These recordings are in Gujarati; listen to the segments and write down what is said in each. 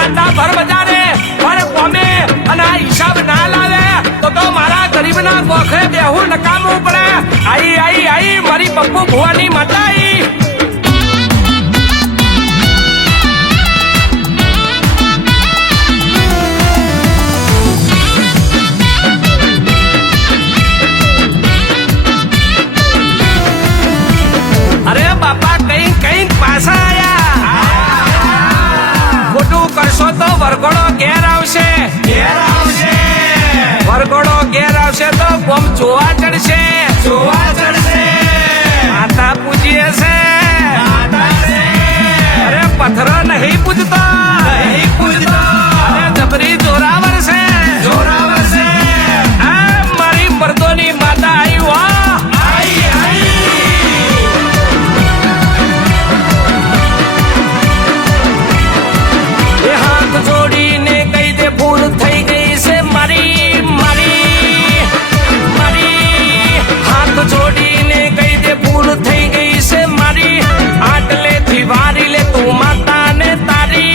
માતા ભર બજારે પણ કોમે અને આ હિસાબ ના લાવે તો મારા ગરીબના ગોખે બેહું નકામું પડે. આઈ આઈ આઈ મારી પપ્પુ ભુવાની માતા આઈ. અરે બાપા કઈ કઈ પાછા આયા. ખોટું કરશો તો વરઘોડો ઘેર આવશે. વરઘોડો ઘેર આવશે તો ગોમ જોવા ચડશે. માતા પૂજીએ છે. અરે પથરો નહીં પૂજતો. અરે જબરી જોરાવર છે. આ મારી મર્દોની માતા આવી હો. એ હાથ જોડીને કહી દે ભૂલ થઈ ગઈ છે મારી. હાથ જોડીને કહી દે ભૂલ થઈ ગઈ છે મારી. આટલેથી વારી લે તું માતાને તારી.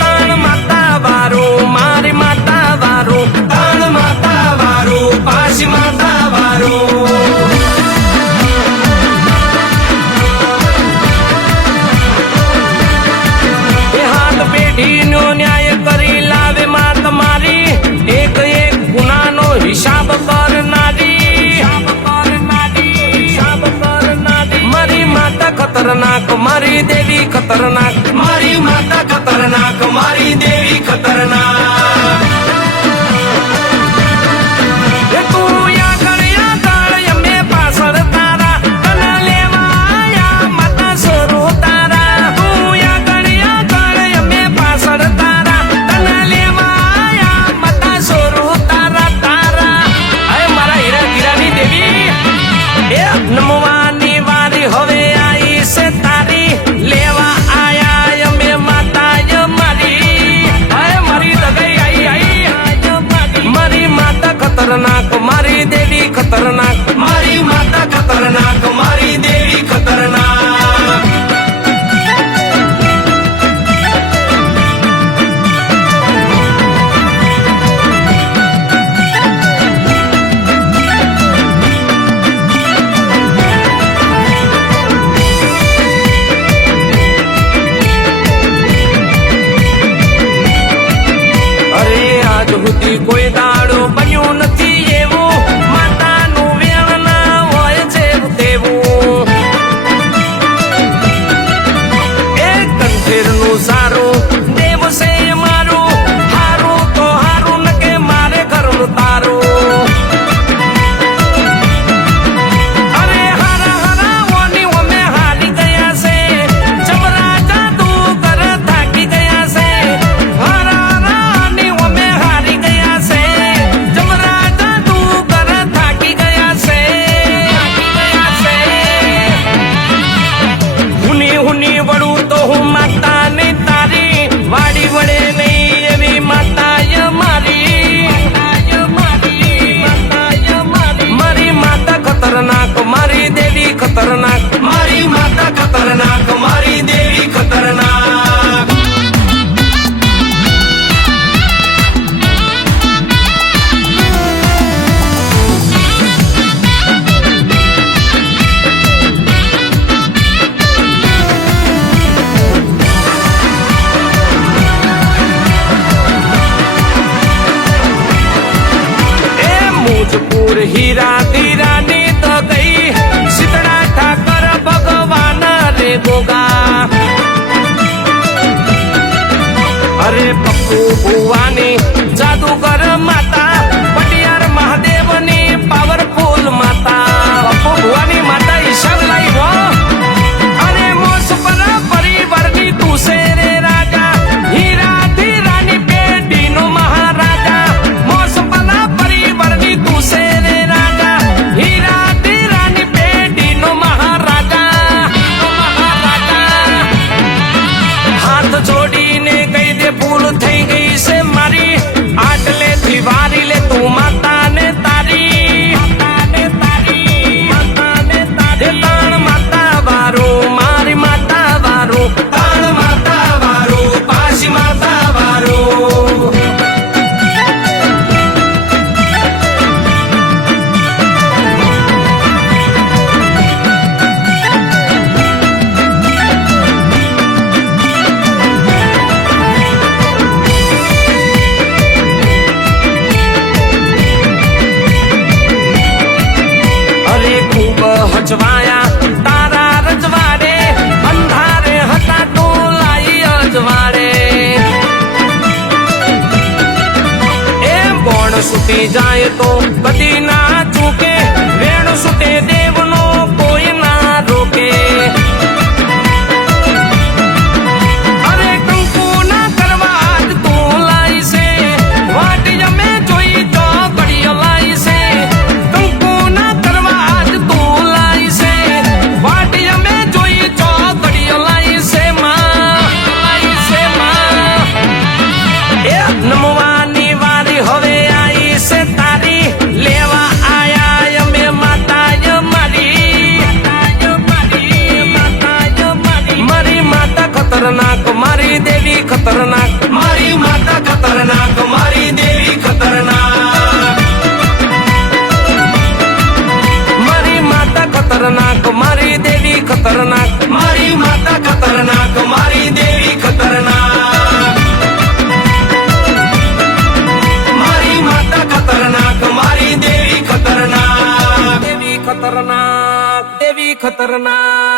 તાણ માતા વારું મારી માતા વારું. તાણ માતા વારું પાછી માતા વારું. પેઢીનો ન્યાય કરી લાવે માં તમારી. એક એક ગુનાનો હિસાબ કરનારી. મારી માતા ખતરનાક મારી દેવી ખતરનાક. મારી માતા ખતરનાક મારી દેવી ખતરનાક. તું યા ગણ્યા ગણ અમે પાછળ તારા. તને લેવા આયા માતા સરો તારા. તું યા ગણ્યા ગણ અમે પાછળ તારા. તને લેવા આયા માતા સરો તારા. અરે મારા હીરા ગીરાની દેવી એ નમવાની વારી હવે આઈ છે તારી. લેવા આયા અમે માતા મારી. અરે મારી દગાઈ આઈ. મારી માતા ખતરનાક મારી દેવી ખતરનાક. મારી માતા ખતરનાક મારી દેવી ખતરનાક. અરે આજ સુધી કોઈ દાડો બન્યું નથી એવું. માતાનું વેણ ના હોય છે તેવું. એ કંઠેરનું સારું દેવ છે મારું. હારું તો હારું ન કે મારે ઘરનું તારું. અરે હારા હારા ઓની અમે હારી ગયા છે. જબરા જાદુગર થાકી ગયા છે. હારા હારાની અમે હારી ગયા છે. જબરા જાદુગર થાકી ગયા છે. હુની હુની વળું તો હું માતા ને તારી. વાડી વડે નહીં એવી માતા મારી. મારી માતા ખતરનાક મારી દેવી ખતરનાક. મારી માતા ખતરનાક મારી દેવી ખતરનાક. એ મુજપુર હીરા ધીરાની તો ગઈ. શીતળા ઠાકર ભગવાન રે ગોગા. અરે પપ્પુ ભુવાની જાદુગર માતા. પટિયાર મહાદેવની પાવરફુલ માતા. પપ્પુ ભુવાની માતા હિસાબ લાવી હો. અરે મોસ પર પરિવારની તું છે રે રાજા. હીરા ધીરાની પેઢીનો મહારાજા. મોસ પર પરિવારની તું છે રે રાજા. હીરા ધીરાની પેઢીનો મહારાજા. તૂટી જાય તો કદી ના ચૂકે વેણ સુતે દેવનો કોઈ ના રોકે અરે કંકુ ના કરવા જ તું લાઈ છે વાટ અમે જોઈ તો ઘડીઓ લાઈ છે કંકુ ના કરવા જ તું લાઈ છે વાટ અમે જોઈ તો ઘડીઓ લાઈ છે માં એ નમવાની વારી હવે આઈ છે તારી લેવા આયા અમે માતા મારી મારી માતા ખતરનાક મારી દેવી ખતરનાક મારી માતા ખતરનાક મારી દેવી ખતરનાક મારી માતા ખતરનાક મારી દેવી ખતરનાક મારી માતા ખતરનાક મારી દેવી ખતરનાક મારી માતા ખતરનાક મારી દેવી ખતરનાક દેવી ખતરનાક દેવી ખતરનાક